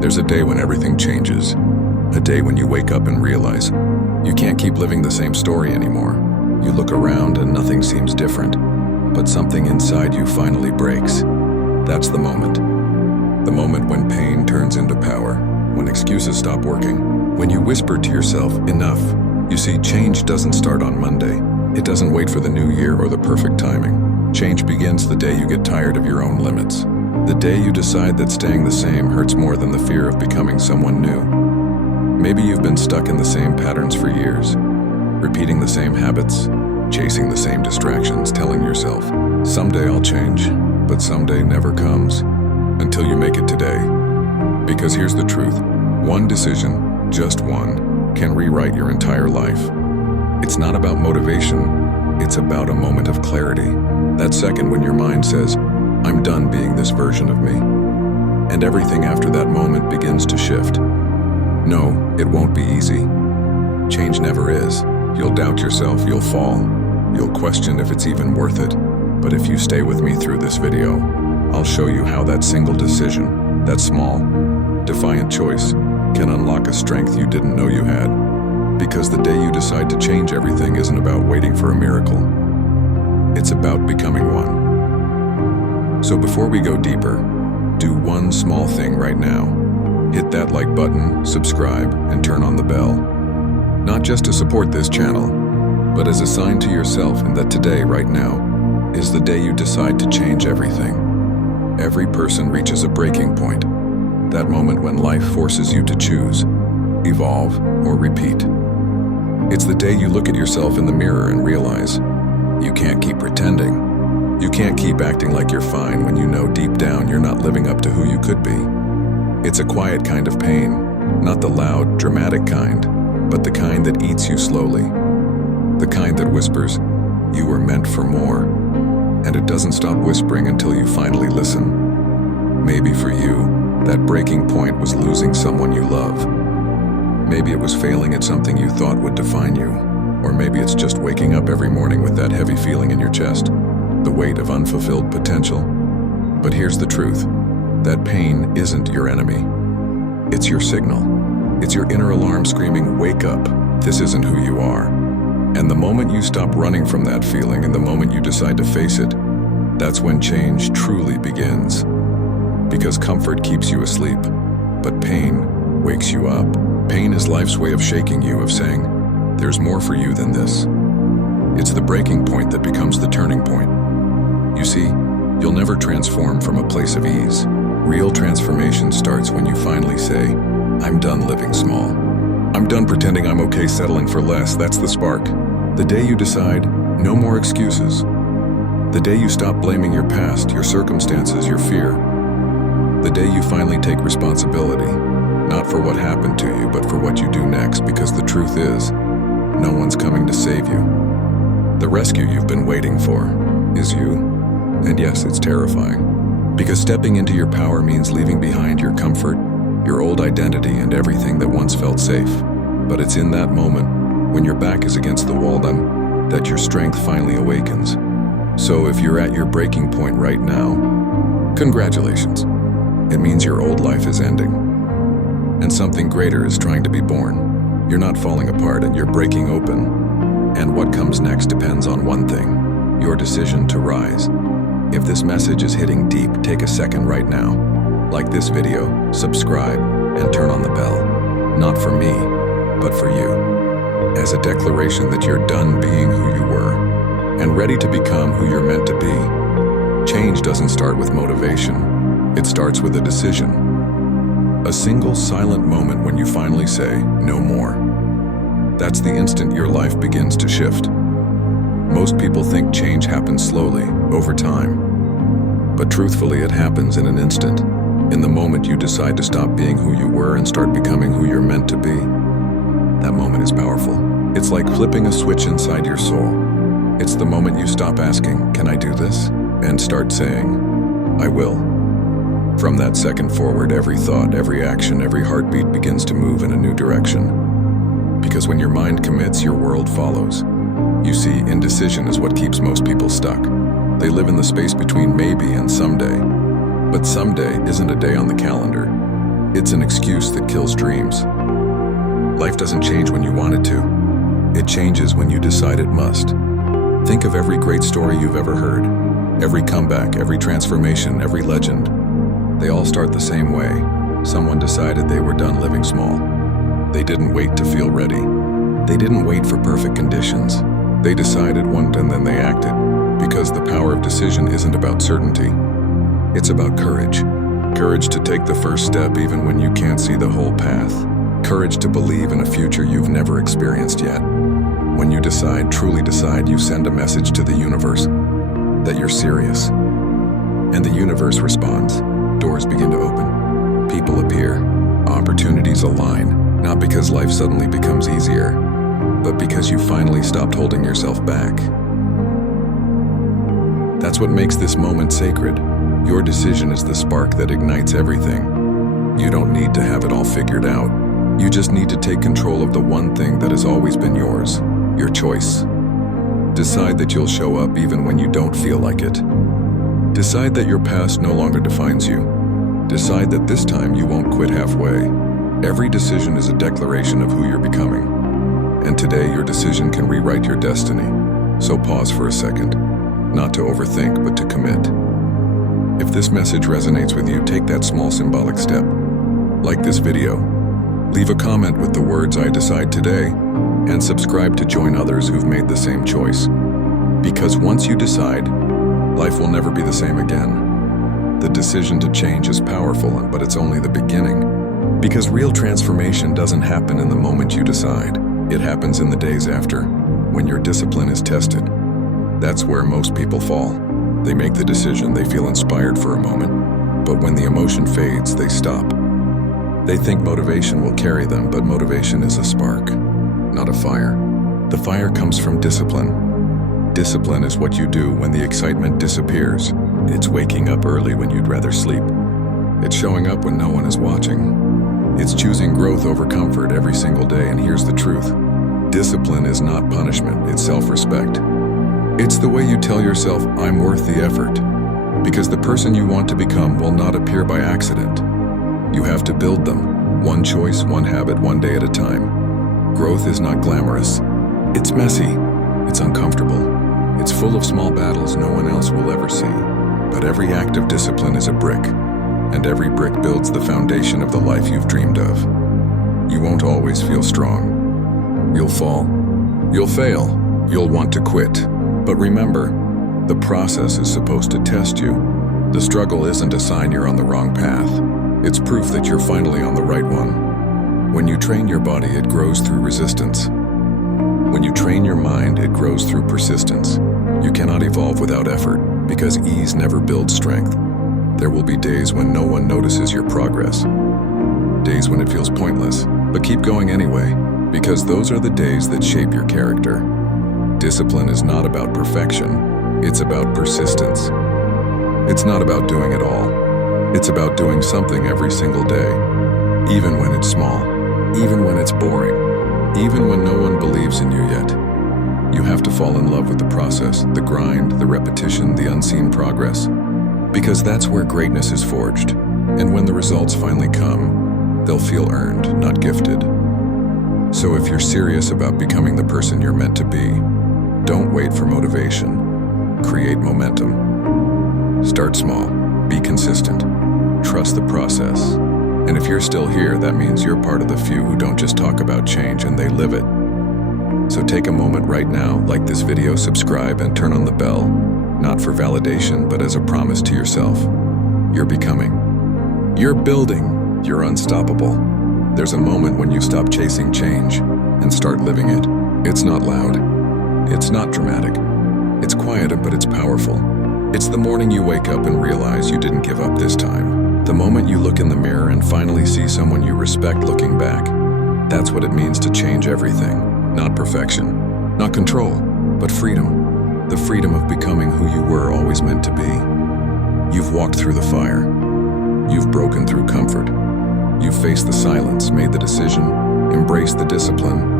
There's a day when everything changes. A day when you wake up and realize you can't keep living the same story anymore. You look around and nothing seems different, but something inside you finally breaks. That's the moment. The moment when pain turns into power, when excuses stop working, when you whisper to yourself, enough. You see, change doesn't start on Monday. It doesn't wait for the new year or the perfect timing. Change begins the day you get tired of your own limits. The day you decide that staying the same hurts more than the fear of becoming someone new. Maybe you've been stuck in the same patterns for years, repeating the same habits, chasing the same distractions, telling yourself, someday I'll change, but someday never comes, until you make it today. Because here's the truth, one decision, just one, can rewrite your entire life. It's not about motivation, it's about a moment of clarity. That second when your mind says, I'm done being this version of me. And everything after that moment begins to shift. No, it won't be easy. Change never is. You'll doubt yourself, you'll fall. You'll question if it's even worth it. But if you stay with me through this video, I'll show you how that single decision, that small, defiant choice, can unlock a strength you didn't know you had. Because the day you decide to change everything isn't about waiting for a miracle. It's about becoming one. So before we go deeper, do one small thing right now. Hit that like button, subscribe, and turn on the bell. Not just to support this channel, but as a sign to yourself and that today, right now, is the day you decide to change everything. Every person reaches a breaking point, that moment when life forces you to choose, evolve, or repeat. It's the day you look at yourself in the mirror and realize you can't keep pretending. You can't keep acting like you're fine when you know deep down you're not living up to who you could be. It's a quiet kind of pain, not the loud, dramatic kind, but the kind that eats you slowly. The kind that whispers, you were meant for more. And it doesn't stop whispering until you finally listen. Maybe for you, that breaking point was losing someone you love. Maybe it was failing at something you thought would define you. Or maybe it's just waking up every morning with that heavy feeling in your chest. The weight of unfulfilled potential. But here's the truth. That pain isn't your enemy. It's your signal. It's your inner alarm screaming, wake up, this isn't who you are. And the moment you stop running from that feeling and the moment you decide to face it, that's when change truly begins. Because comfort keeps you asleep, but pain wakes you up. Pain is life's way of shaking you, of saying, there's more for you than this. It's the breaking point that becomes the turning point. You see, you'll never transform from a place of ease. Real transformation starts when you finally say, I'm done living small. I'm done pretending I'm okay settling for less. That's the spark. The day you decide, no more excuses. The day you stop blaming your past, your circumstances, your fear. The day you finally take responsibility, not for what happened to you, but for what you do next, because the truth is, no one's coming to save you. The rescue you've been waiting for is you. And yes, it's terrifying, because stepping into your power means leaving behind your comfort, your old identity, and everything that once felt safe. But it's in that moment, when your back is against the wall, that your strength finally awakens. So if you're at your breaking point right now, congratulations. It means your old life is ending, and something greater is trying to be born. You're not falling apart, and you're breaking open. And what comes next depends on one thing, your decision to rise. If this message is hitting deep, take a second right now. Like this video, subscribe, and turn on the bell. Not for me, but for you. As a declaration that you're done being who you were, and ready to become who you're meant to be. Change doesn't start with motivation. It starts with a decision. A single silent moment when you finally say, no more. That's the instant your life begins to shift. Most people think change happens slowly, over time. But truthfully, it happens in an instant. In the moment you decide to stop being who you were and start becoming who you're meant to be. That moment is powerful. It's like flipping a switch inside your soul. It's the moment you stop asking, can I do this? And start saying, I will. From that second forward, every thought, every action, every heartbeat begins to move in a new direction. Because when your mind commits, your world follows. You see, indecision is what keeps most people stuck. They live in the space between maybe and someday. But someday isn't a day on the calendar. It's an excuse that kills dreams. Life doesn't change when you want it to. It changes when you decide it must. Think of every great story you've ever heard. Every comeback, every transformation, every legend. They all start the same way. Someone decided they were done living small. They didn't wait to feel ready. They didn't wait for perfect conditions. They decided once and then they acted. Because the power of decision isn't about certainty. It's about courage. Courage to take the first step even when you can't see the whole path. Courage to believe in a future you've never experienced yet. When you decide, truly decide, you send a message to the universe that you're serious. And the universe responds. Doors begin to open. People appear. Opportunities align. Not because life suddenly becomes easier, but because you finally stopped holding yourself back. That's what makes this moment sacred. Your decision is the spark that ignites everything. You don't need to have it all figured out. You just need to take control of the one thing that has always been yours, your choice. Decide that you'll show up even when you don't feel like it. Decide that your past no longer defines you. Decide that this time you won't quit halfway. Every decision is a declaration of who you're becoming. And today your decision can rewrite your destiny. So pause for a second. Not to overthink, but to commit. If this message resonates with you, take that small symbolic step. Like this video. Leave a comment with the words "I decide today," and subscribe to join others who've made the same choice. Because once you decide, life will never be the same again. The decision to change is powerful, but it's only the beginning. Because real transformation doesn't happen in the moment you decide. It happens in the days after, when your discipline is tested. That's where most people fall. They make the decision, they feel inspired for a moment, but when the emotion fades, they stop. They think motivation will carry them, but motivation is a spark, not a fire. The fire comes from discipline. Discipline is what you do when the excitement disappears. It's waking up early when you'd rather sleep. It's showing up when no one is watching. It's choosing growth over comfort every single day, and here's the truth. Discipline is not punishment, it's self-respect. It's the way you tell yourself, I'm worth the effort. Because the person you want to become will not appear by accident. You have to build them, one choice, one habit, one day at a time. Growth is not glamorous. It's messy. It's uncomfortable. It's full of small battles no one else will ever see. But every act of discipline is a brick, and every brick builds the foundation of the life you've dreamed of. You won't always feel strong. You'll fall. You'll fail. You'll want to quit. But remember, the process is supposed to test you. The struggle isn't a sign you're on the wrong path. It's proof that you're finally on the right one. When you train your body, it grows through resistance. When you train your mind, it grows through persistence. You cannot evolve without effort, because ease never builds strength. There will be days when no one notices your progress. Days when it feels pointless, but keep going anyway, because those are the days that shape your character. Discipline is not about perfection, it's about persistence. It's not about doing it all. It's about doing something every single day, even when it's small, even when it's boring, even when no one believes in you yet. You have to fall in love with the process, the grind, the repetition, the unseen progress, because that's where greatness is forged. And when the results finally come, they'll feel earned, not gifted. So if you're serious about becoming the person you're meant to be, don't wait for motivation. Create momentum. Start small. Be consistent. Trust the process. And if you're still here, that means you're part of the few who don't just talk about change and they live it. So take a moment right now, like this video, subscribe, and turn on the bell. Not for validation, but as a promise to yourself. You're becoming. You're building. You're unstoppable. There's a moment when you stop chasing change and start living it. It's not loud. It's not dramatic. It's quiet, but it's powerful. It's the morning you wake up and realize you didn't give up this time. The moment you look in the mirror and finally see someone you respect looking back. That's what it means to change everything. Not perfection, not control, but freedom. The freedom of becoming who you were always meant to be. You've walked through the fire. You've broken through comfort. You've faced the silence, made the decision, embraced the discipline,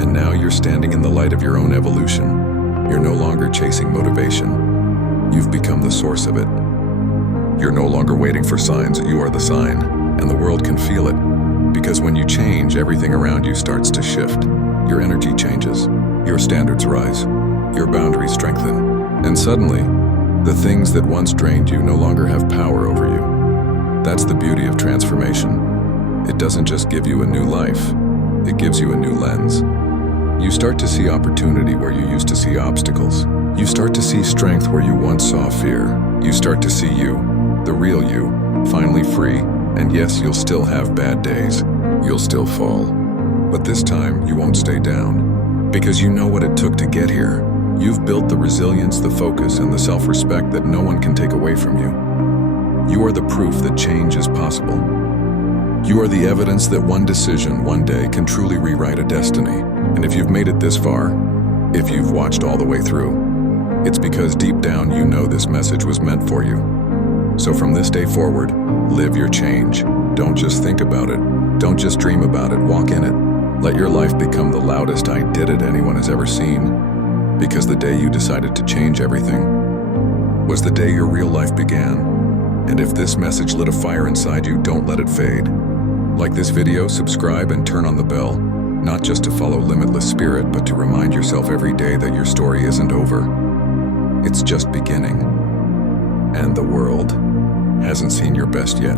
and now you're standing in the light of your own evolution. You're no longer chasing motivation. You've become the source of it. You're no longer waiting for signs, you are the sign. and the world can feel it. Because when you change, everything around you starts to shift. Your energy changes, your standards rise, your boundaries strengthen, and suddenly, the things that once drained you no longer have power over you. That's the beauty of transformation. It doesn't just give you a new life, it gives you a new lens. You start to see opportunity where you used to see obstacles. You start to see strength where you once saw fear. You start to see you, the real you, finally free. And yes, you'll still have bad days. You'll still fall. But this time, you won't stay down. Because you know what it took to get here. You've built the resilience, the focus, and the self-respect that no one can take away from you. You are the proof that change is possible. You are the evidence that one decision, one day, can truly rewrite a destiny. And if you've made it this far, if you've watched all the way through, it's because deep down you know this message was meant for you. So from this day forward, live your change. Don't just think about it. Don't just dream about it. Walk in it. Let your life become the loudest "I did it" anyone has ever seen. Because the day you decided to change everything was the day your real life began. And if this message lit a fire inside you, don't let it fade. Like this video, subscribe and turn on the bell. Not just to follow Limitless Spirit, but to remind yourself every day that your story isn't over. It's just beginning. And the world hasn't seen your best yet.